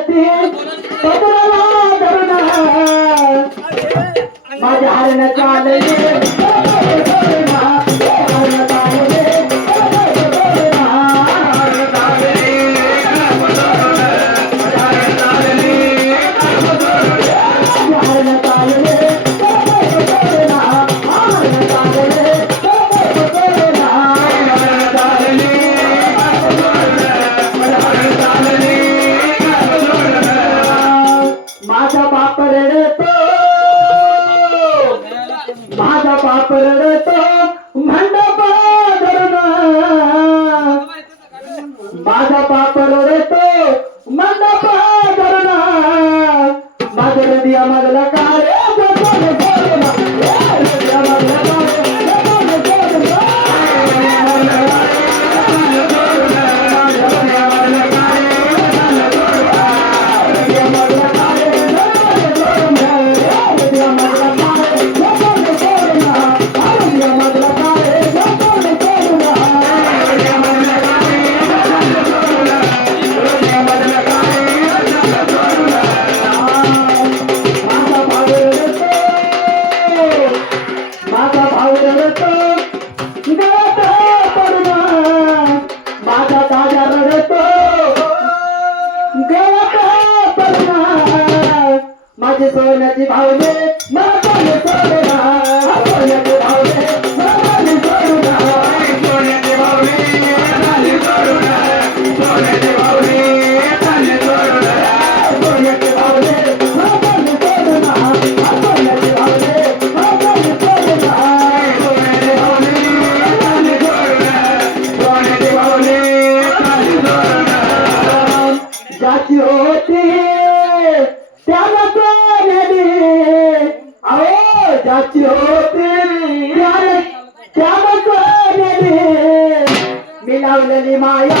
असती माझ्या हरण चालली আজ হতে কেমন করে মায়া মিলাউলি মায়া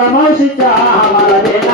ಕಮೋಷಿತ ಮರದಿನ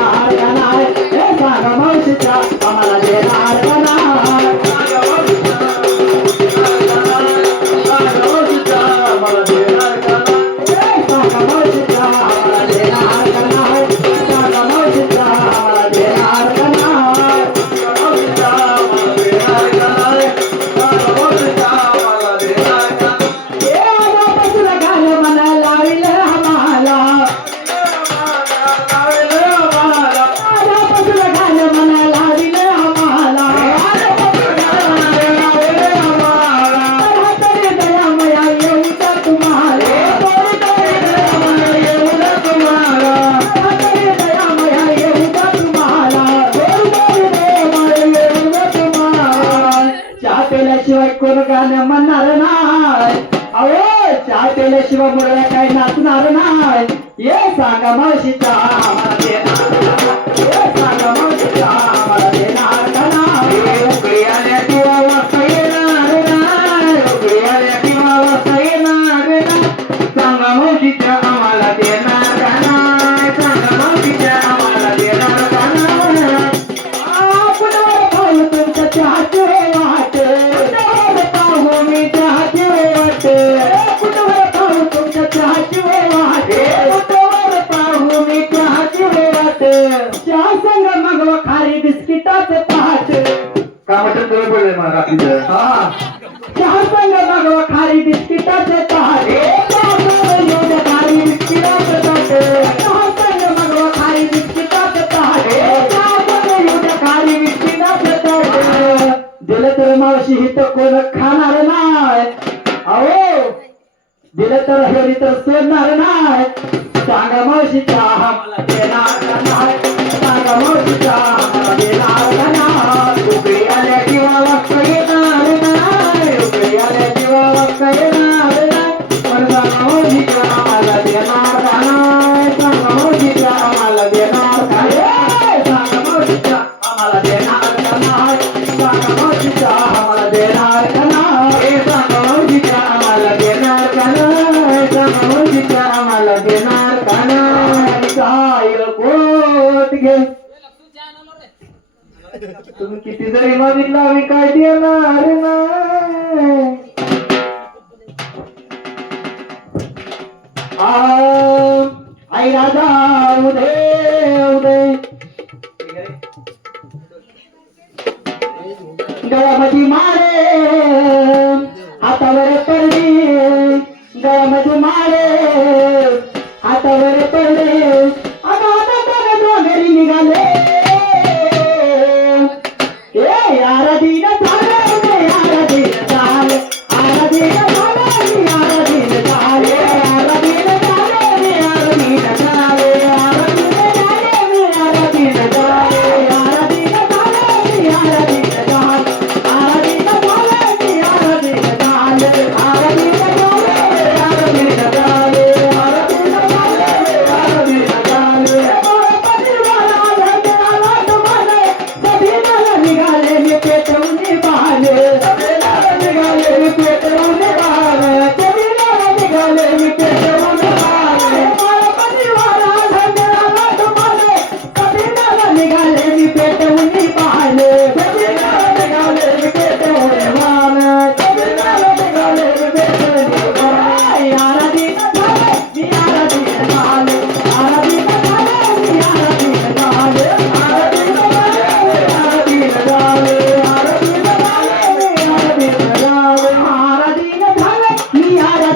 शिवाय कोण गाणं म्हणणार नाय अहो चहा केल्याशिवाय मुलाला काय नाचणार नाय ये सांगा मावशीचा करीत असणार नाही सांगा मावशी कोट घे. तुम्ही किती जरी मागितला आम्ही काय देणार आई राजा उदे उदे. गळामध्ये मारे हातावर पडली गळामध्ये Thank you.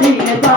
দিন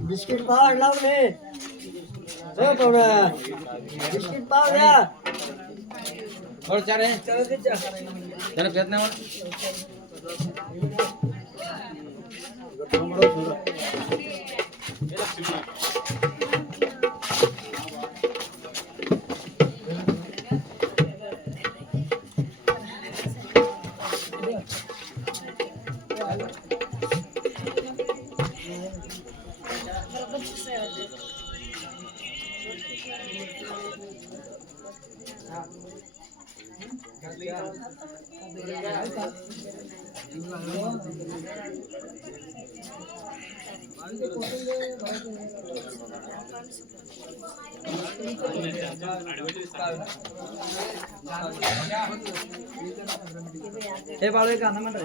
बिस्किट पावर लाव रे। चल बिस्किट पावर या। और चार है। चल के जा। चल कितना और? ना म्हणा